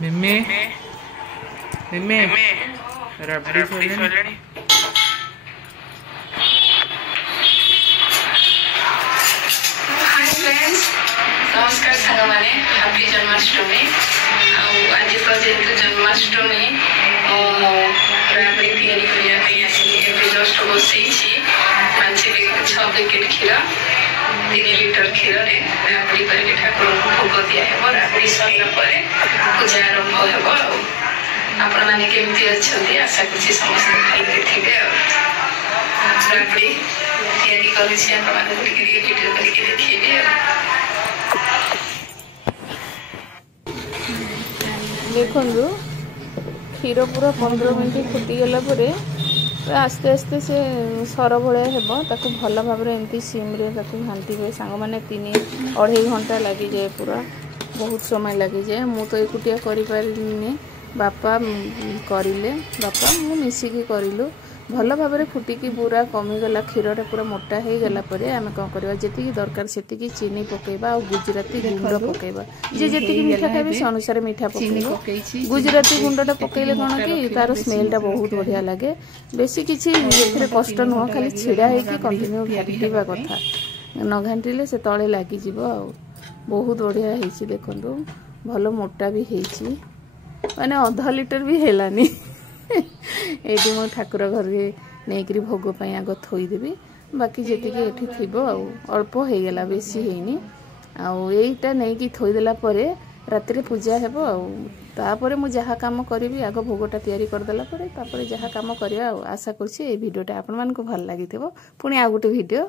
मिम्मी मिम्मी रबड़ी सोलेनी नमस्कार सांग मैंने हैप्पी जन्माष्टमी आज तो जेहतु जन्माष्टमी राबड़ी तैयारी जस्ट बसई मानसी 6 पैकेट क्षीर 3 लिटर क्षीर राबड़ी करके ठाकुर को भोग दिहब राबड़ी सरला पूजा आरंभ हो आपण मैंने केमती अच्छा आशा कुछ समस्त खाई थे राबड़ी तैयारी वीडियो करके देखिए देखु क्षीर पूरा 15 मिनट फुटीगला आस्ते आस्ते से सर भाया हे भल भाव एमती सिम्रे घाटे सांग मैंने 3-2.5 घंटा लगी जाए पूरा बहुत समय लगी जाए मु तो एकुटिया करें बापा करें बापा मु मिसिकी करूँ भल भाव फुटिकी पूरा कमीगला क्षीरटा पूरा मोटा हो गला आम कौन करवा जी दरकार से चीनी पकेबा और गुजराती गुंड पकेबा जे जी मीठा खाए से अनुसार मीठा पकेब गुजराती गुंडा पकेले कौन कि तार स्मेलटा बहुत बढ़िया लगे बेसी किसी कष्ट नुह खाली छिड़ा होगी कंटिन्यू घाटा कथा न घाटिले से तले लगी बहुत बढ़िया है देखु भल मोटा भी है माने आधा लिटर भी हेलानी ये मो ठाकुर घर नहीं भोगपाई आग थोदेवी बाकी जी थी अल्प हो गला बेसी है आईटा नहीं थोदेला राति पूजा हेपर मुझे जहाँ कम करी आग भोगटा तैयारी करदेला जहाँ कम करवा आशा करुँचे भिडियोटा आपण मानक भल लगी पुणी आ गोटे भिडियो